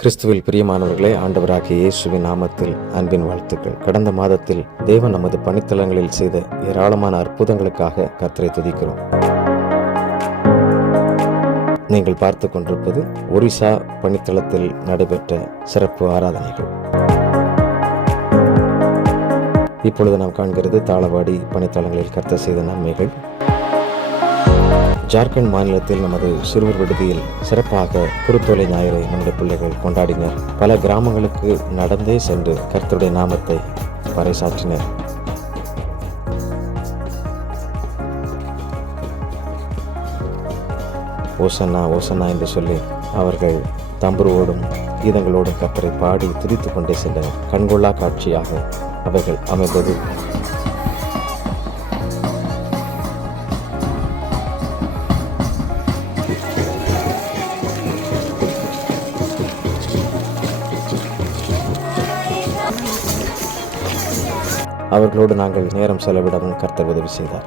கிறிஸ்துவில் பிரியமானவர்களே, ஆண்டவராகிய இயேசுவின் நாமத்தில் அன்பின் வாழ்த்துக்கள். கடந்த மாதத்தில் தேவன் நமது பணித்தலங்களில் செய்த ஏராளமான அற்புதங்களுக்காக கர்த்தரை துதிக்கிறோம். நீங்கள் பார்த்து கொண்டிருப்பது ஒரிசா பணித்தளத்தில் நடைபெற்ற சிறப்பு ஆராதனைகள். இப்பொழுது நாம் காண்கிறது தாளவாடி பணித்தளங்களில் கர்த்தர் செய்த நன்மைகள். ஜார்க்கண்ட் மாநிலத்தில் நமது சிறுவர் விடுதியில் சிறப்பாக குருத்தோலை ஞாயிறை நம்முடைய பிள்ளைகள் கொண்டாடினர். பல கிராமங்களுக்கு நடந்தே சென்று கர்த்தருடைய நாமத்தை பறைசாற்றினர். ஓசன்னா ஓசன்னா என்று சொல்லி அவர்கள் தம்புருவோடும் கீதங்களோடும் கர்த்தரை பாடி துதித்துக் கொண்டே சென்றனர். கண்கொள்ளா காட்சியாக அவைகள் அமைந்தது. அவர்களோடு நாங்கள் நேரம் செலவிடவும் கர்த்தர் உதவி செய்தார்.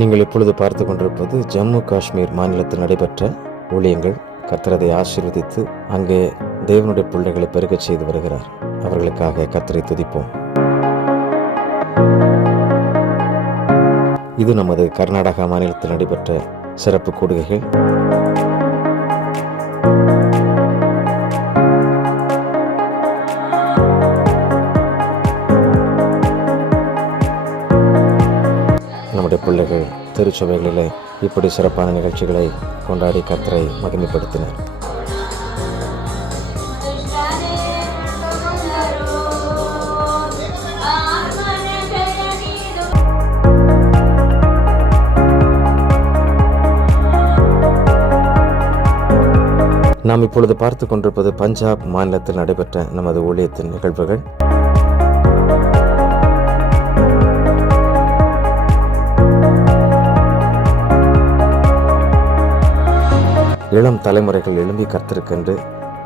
நீங்கள் இப்பொழுது பார்த்து கொண்டிருப்பது ஜம்மு காஷ்மீர் மாநிலத்தில் நடைபெற்ற ஊழியங்கள். கர்த்தரை ஆசீர்வதித்து அங்கே தேவனுடைய பிள்ளைகளை பெருகச் செய்து வருகிறார். அவர்களுக்காக கர்த்தரை துதிப்போம். இது நமது கர்நாடகா மாநிலத்தில் நடைபெற்ற சிறப்பு கூடுகைகள். நம்முடைய பிள்ளைகள் திருச்சபைகளிலே இப்படி சிறப்பான நிகழ்ச்சிகளை கொண்டாடி கர்த்தரை மகிமைப்படுத்தினர். நாம் இப்பொழுது பார்த்து கொண்டிருப்பது பஞ்சாப் மாநிலத்தில் நடைபெற்ற நமது ஊழியத்தின் நிகழ்வுகள். இளம் தலைமுறைகள் எழும்பி கர்த்தருக்கென்று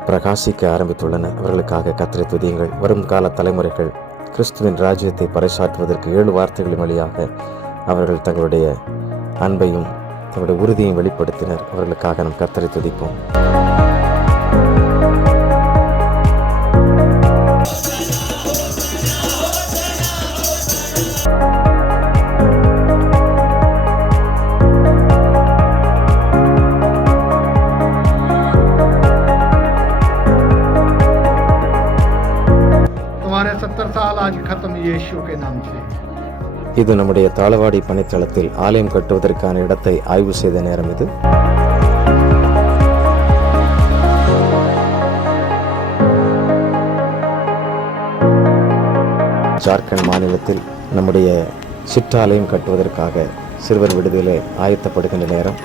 பிரகாசிக்க ஆரம்பித்துள்ளனர். அவர்களுக்காக கர்த்தரை துதியுங்கள். வரும் கால தலைமுறைகள் கிறிஸ்துவின் ராஜ்யத்தை பறைசாற்றுவதற்கு 7 வார்த்தைகளின் வழியாக அவர்கள் தங்களுடைய அன்பையும் தங்களுடைய உறுதியையும் வெளிப்படுத்தினர். அவர்களுக்காக நம் கர்த்தரை துதிப்போம். இது நம்முடைய தாளவாடி பணித்தளத்தில் ஆலயம் கட்டுவதற்கான இடத்தை ஆய்வு செய்த நேரம் இது. ஜார்க்கண்ட் மாநிலத்தில் நம்முடைய சிற்றாலயம் கட்டுவதற்காக சிறுவர் விடுதியிலே ஆயத்தப்படுகின்ற நேரம்.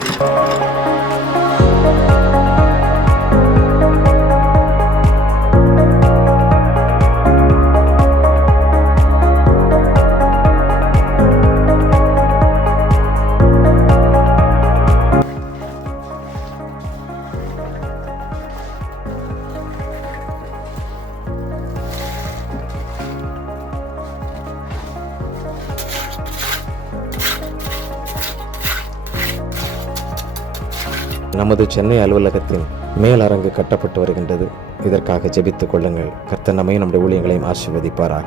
நமது சென்னை அலுவலகத்தின் மேல் அரங்கு கட்டப்பட்டு வருகின்றது. இதற்காக ஜெபித்துக் கொள்ளுங்கள். கர்த்தர் நம்மையும் நம்முடைய ஊழியங்களையும் ஆசீர்வதிப்பாராக.